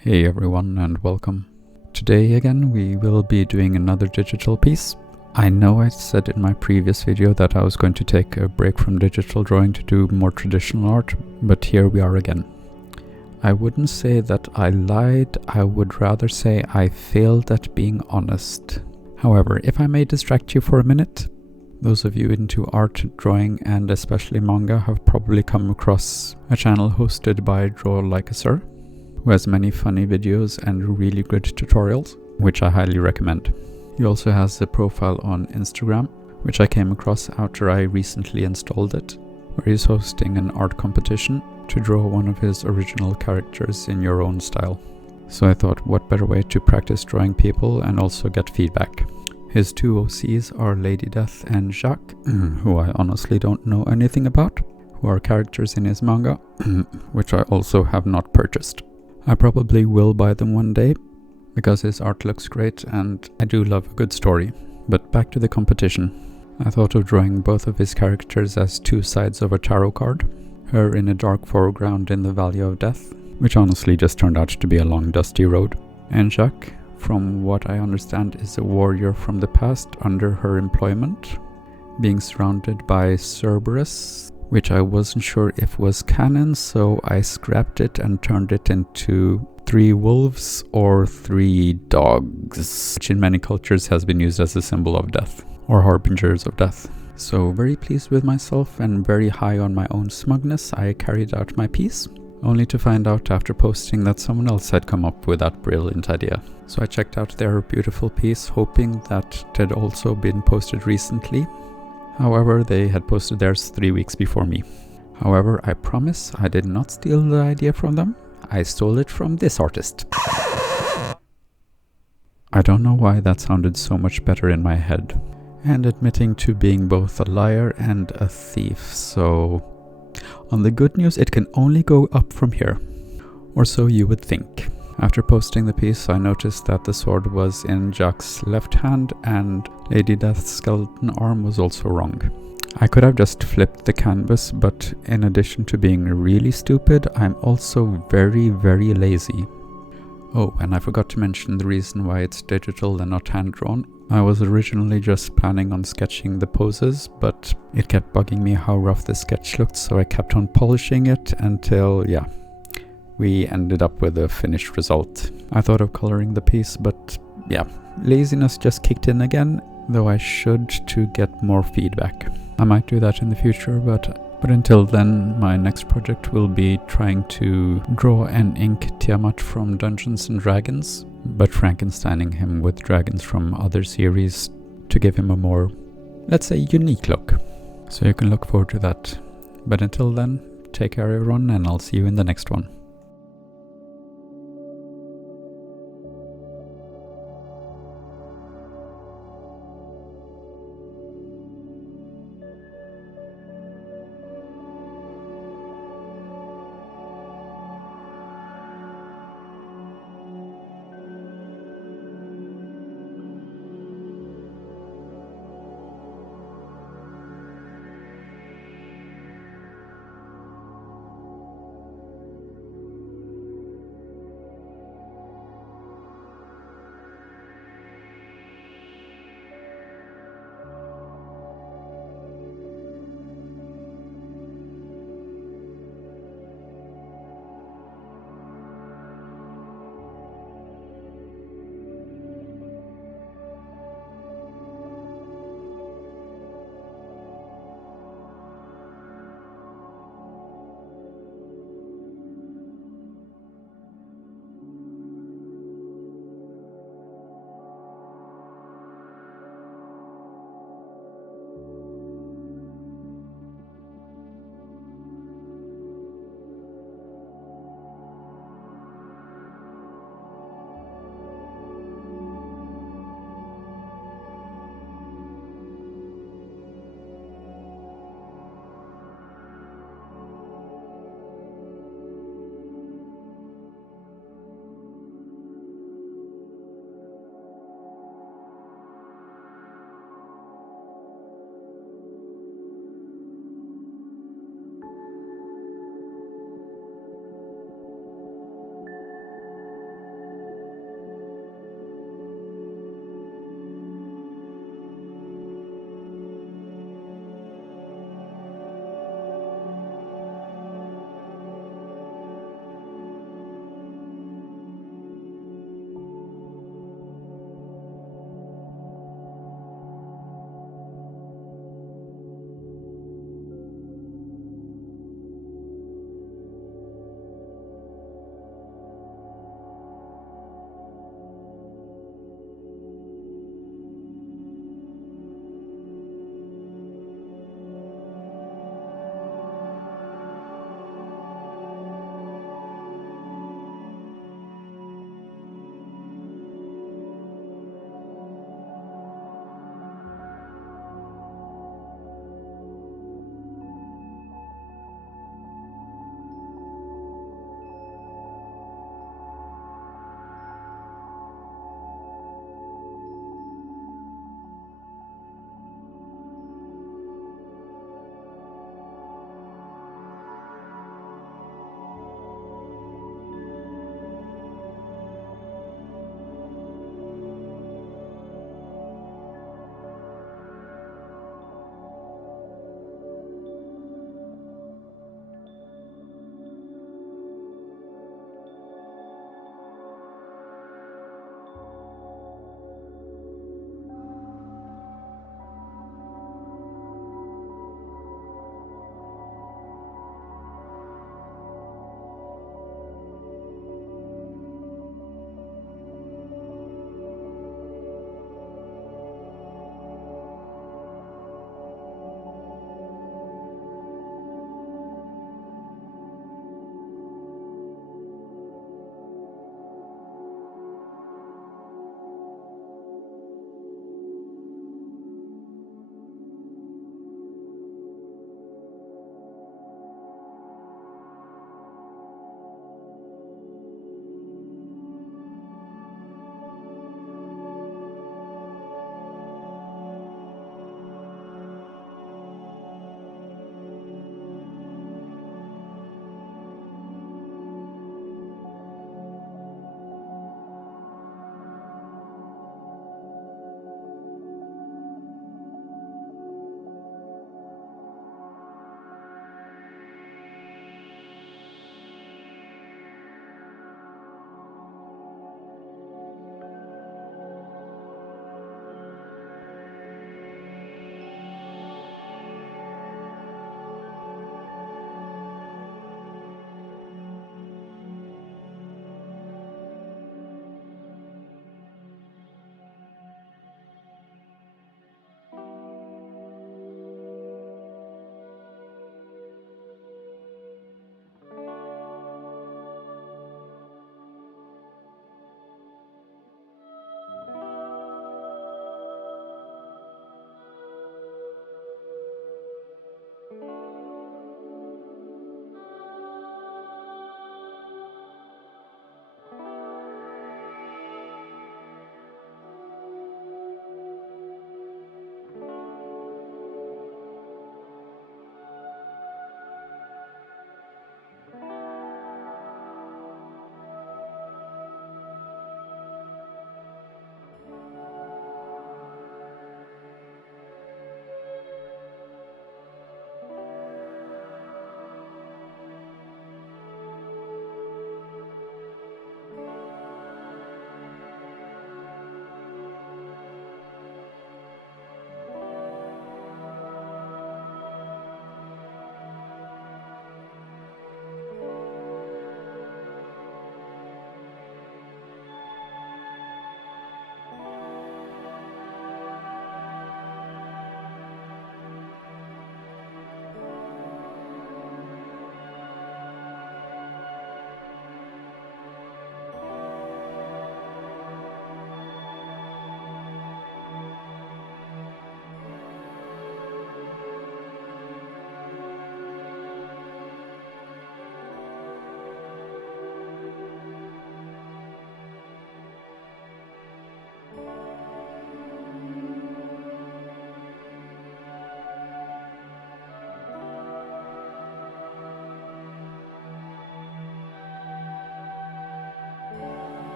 Hey everyone and welcome. Today again we will be doing another digital piece. I know I said in my previous video that I was going to take a break from digital drawing to do more traditional art, but here we are again. I wouldn't say that I lied, I would rather say I failed at being honest. However, if I may distract you for a minute, those of you into art, drawing and especially manga have probably come across a channel hosted by Draw Like a Sir, who has many funny videos and really good tutorials, which I highly recommend. He also has a profile on Instagram, which I came across after I recently installed it, where he's hosting an art competition to draw one of his original characters in your own style. So I thought, what better way to practice drawing people and also get feedback. His two OCs are Lady Death and Jacques, who I honestly don't know anything about, who are characters in his manga, which I also have not purchased. I probably will buy them one day, because his art looks great and I do love a good story. But back to the competition. I thought of drawing both of his characters as two sides of a tarot card, her in a dark foreground in the Valley of Death, which honestly just turned out to be a long dusty road, and Jacques, from what I understand, is a warrior from the past under her employment, being surrounded by Cerberus, which I wasn't sure if was canon, so I scrapped it and turned it into 3 wolves or 3 dogs, which in many cultures has been used as a symbol of death, or harbingers of death. So very pleased with myself and very high on my own smugness, I carried out my piece, only to find out after posting that someone else had come up with that brilliant idea. So I checked out their beautiful piece, hoping that it had also been posted recently. However, they had posted theirs 3 weeks before me. However, I promise I did not steal the idea from them. I stole it from this artist. I don't know why that sounded so much better in my head. And admitting to being both a liar and a thief, so on the good news, it can only go up from here. Or so you would think. After posting the piece, I noticed that the sword was in Jacques' left hand and Lady Death's skeleton arm was also wrong. I could have just flipped the canvas, but in addition to being really stupid, I'm also very, very lazy. Oh, and I forgot to mention the reason why it's digital and not hand-drawn. I was originally just planning on sketching the poses, but it kept bugging me how rough the sketch looked, so I kept on polishing it until, we ended up with a finished result. I thought of coloring the piece, but laziness just kicked in again, though I should to get more feedback. I might do that in the future, but until then, my next project will be trying to draw and ink Tiamat from Dungeons and Dragons, but Frankensteining him with dragons from other series to give him a more, let's say, unique look. So you can look forward to that. But until then, take care everyone, and I'll see you in the next one.